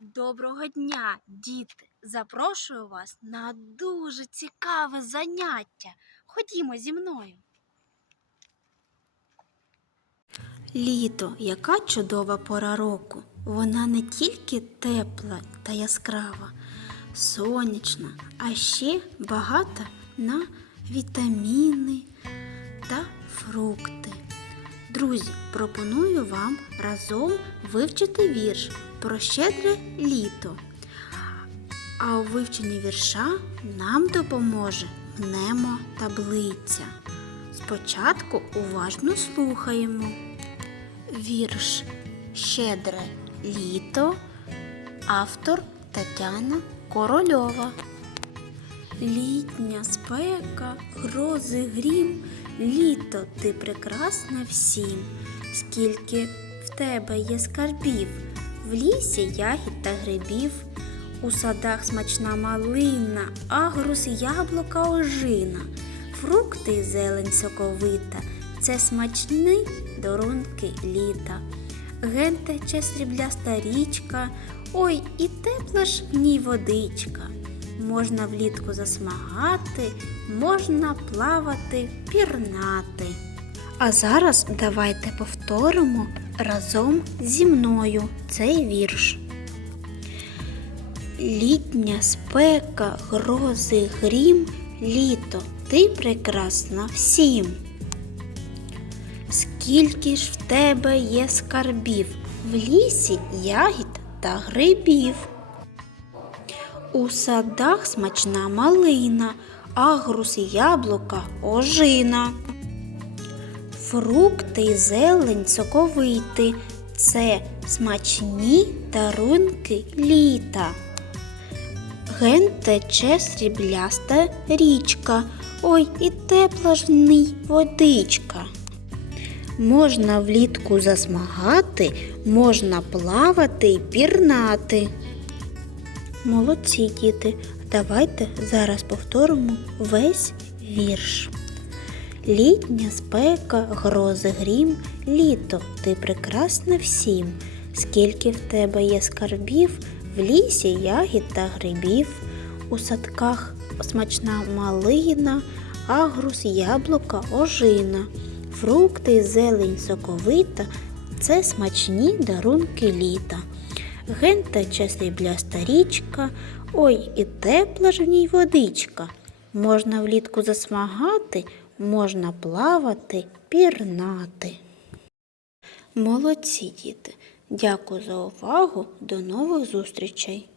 Доброго дня, діти! Запрошую вас на дуже цікаве заняття. Ходімо зі мною. Літо, яка чудова пора року. Вона не тільки тепла та яскрава, сонячна, а ще багата на вітаміни та фрукти. Друзі, пропоную вам разом вивчити вірш про щедре літо. А у вивченні вірша нам допоможе мнемо-таблиця. Спочатку уважно слухаємо. Вірш Щедре літо, автор Тетяна Корольова. Літня спека, грози грім, літо ти прекрасна всім, скільки в тебе є скарбів, в лісі ягід та грибів, у садах смачна малина, агрус, яблука, ожина, фрукти і зелень соковита, це смачні доронки літа. Ген тече срібляста річка, ой, і тепла ж в ній водичка. Можна влітку засмагати, можна плавати, пірнати. А зараз давайте повторимо разом зі мною цей вірш. Літня спека, грози, грім, літо, ти прекрасна всім. Скільки ж в тебе є скарбів, в лісі ягід та грибів. У садах смачна малина, агрус яблука ожина. Фрукти й зелень соковити це смачні дарунки літа. Ген тече срібляста річка, ой і тепла ж в ній водичка. Можна влітку засмагати, можна плавати й пірнати. Молодці діти, давайте зараз повторимо весь вірш. Літня спека, грози грім, літо, ти прекрасна всім. Скільки в тебе є скарбів, в лісі ягід та грибів, у садках смачна малина, агрус, яблука, ожина, фрукти, зелень соковита це смачні дарунки літа. Ген тече срібляста річка, ой, і тепла ж в ній водичка. Можна влітку засмагати, можна плавати, пірнати. Молодці діти! Дякую за увагу. До нових зустрічей!